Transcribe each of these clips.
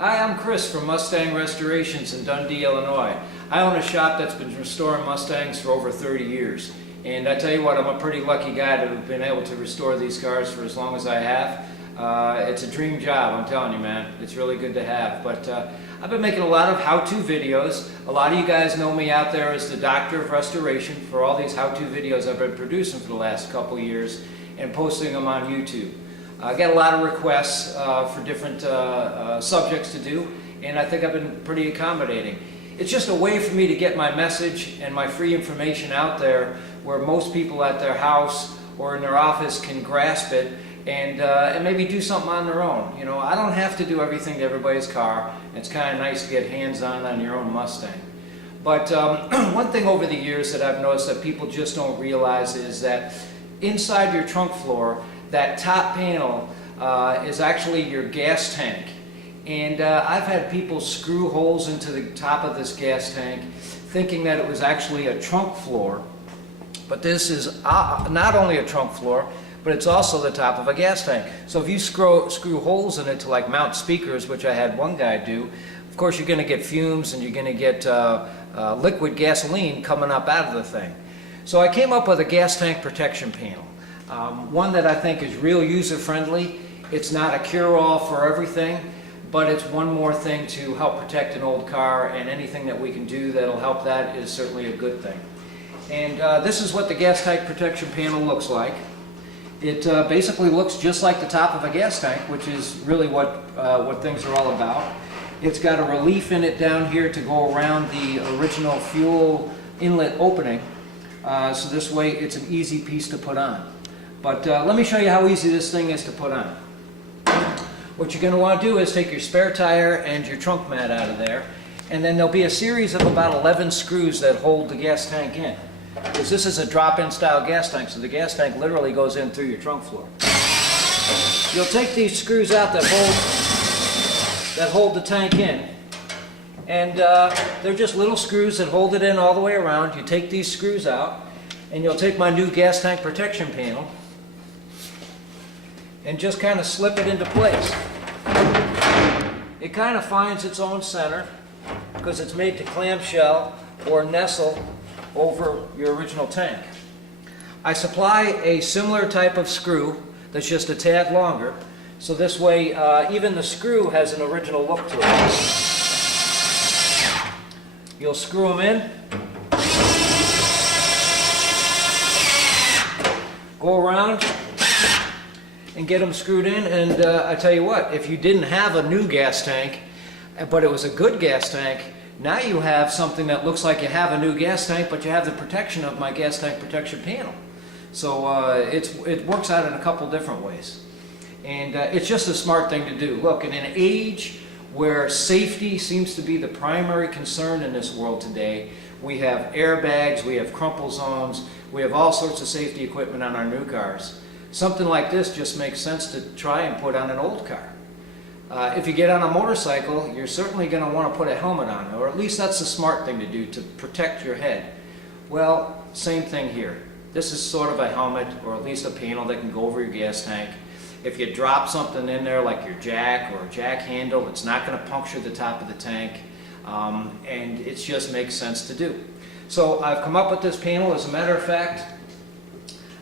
Hi, I'm Chris from Mustang Restorations in Dundee, Illinois. I own a shop that's been restoring Mustangs for over 30 years. And I tell you what, I'm a pretty lucky guy to have been able to restore these cars for as long as I have. It's a dream job, I'm telling you, man. It's really good to have. But I've been making a lot of how-to videos. A lot of you guys know me out there as the Doctor of Restoration for all these how-to videos I've been producing for the last couple years and posting them on YouTube. I get a lot of requests for different subjects to do, and I think I've been pretty accommodating. It's just a way for me to get my message and my free information out there where most people at their house or in their office can grasp it and maybe do something on their own. You know, I don't have to do everything to everybody's car. It's kind of nice to get hands-on your own Mustang. But one thing over the years that I've noticed that people just don't realize is that inside your trunk floor, that top panel is actually your gas tank. And I've had people screw holes into the top of this gas tank thinking that it was actually a trunk floor. But this is not only a trunk floor, but it's also the top of a gas tank. So if you screw holes in it to like mount speakers, which I had one guy do, of course you're going to get fumes and you're going to get liquid gasoline coming up out of the thing. So I came up with a gas tank protection panel. One that I think is real user-friendly. It's not a cure-all for everything, but it's one more thing to help protect an old car, and anything that we can do that'll help that is certainly a good thing. And this is what the gas tank protection panel looks like. It basically looks just like the top of a gas tank, which is really what things are all about. It's got a relief in it down here to go around the original fuel inlet opening, so this way it's an easy piece to put on. But let me show you how easy this thing is to put on. What you're going to want to do is take your spare tire and your trunk mat out of there, and then there'll be a series of about 11 screws that hold the gas tank in. Because this is a drop-in style gas tank, so the gas tank literally goes in through your trunk floor. You'll take these screws out that hold the tank in, and they're just little screws that hold it in all the way around. You take these screws out, and you'll take my new gas tank protection panel and just kind of slip it into place. It kind of finds its own center because it's made to clamshell or nestle over your original tank. I supply a similar type of screw that's just a tad longer, so this way even the screw has an original look to it. You'll screw them in, go around and get them screwed in, and I tell you what, if you didn't have a new gas tank, but it was a good gas tank, now you have something that looks like you have a new gas tank, but you have the protection of my gas tank protection panel. So it works out in a couple different ways. And it's just a smart thing to do. Look, in an age where safety seems to be the primary concern in this world today, we have airbags, we have crumple zones, we have all sorts of safety equipment on our new cars. Something like this just makes sense to try and put on an old car. If you get on a motorcycle, you're certainly going to want to put a helmet on, or at least that's the smart thing to do to protect your head. Well, same thing here. This is sort of a helmet, or at least a panel that can go over your gas tank. If you drop something in there like your jack or a jack handle, it's not going to puncture the top of the tank, and it just makes sense to do. So I've come up with this panel. As a matter of fact,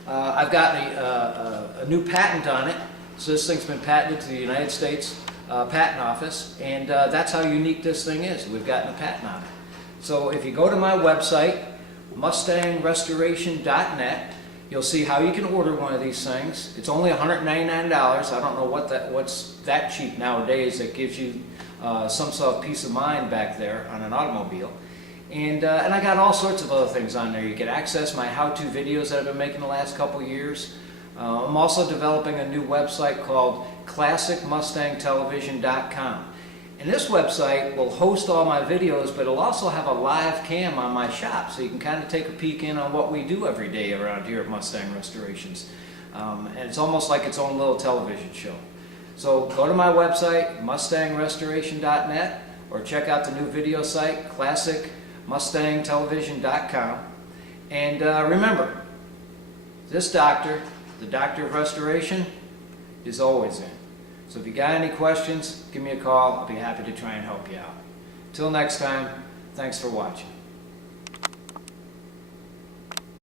I've got a new patent on it. So this thing's been patented to the United States Patent Office, and that's how unique this thing is. We've gotten a patent on it. So if you go to my website, mustangrestoration.net, you'll see how you can order one of these things. It's only $199. I don't know what's that cheap nowadays that gives you some sort of peace of mind back there on an automobile. And I got all sorts of other things on there. You can access my how-to videos that I've been making the last couple years. I'm also developing a new website called classicmustangtelevision.com. And this website will host all my videos, but it'll also have a live cam on my shop, so you can kind of take a peek in on what we do every day around here at Mustang Restorations. And it's almost like its own little television show. So go to my website, mustangrestoration.net, or check out the new video site, classicmustangtelevision.com. And remember, this doctor, the Doctor of Restoration, is always in. So if you got any questions, give me a call. I'll be happy to try and help you out. Till next time, thanks for watching.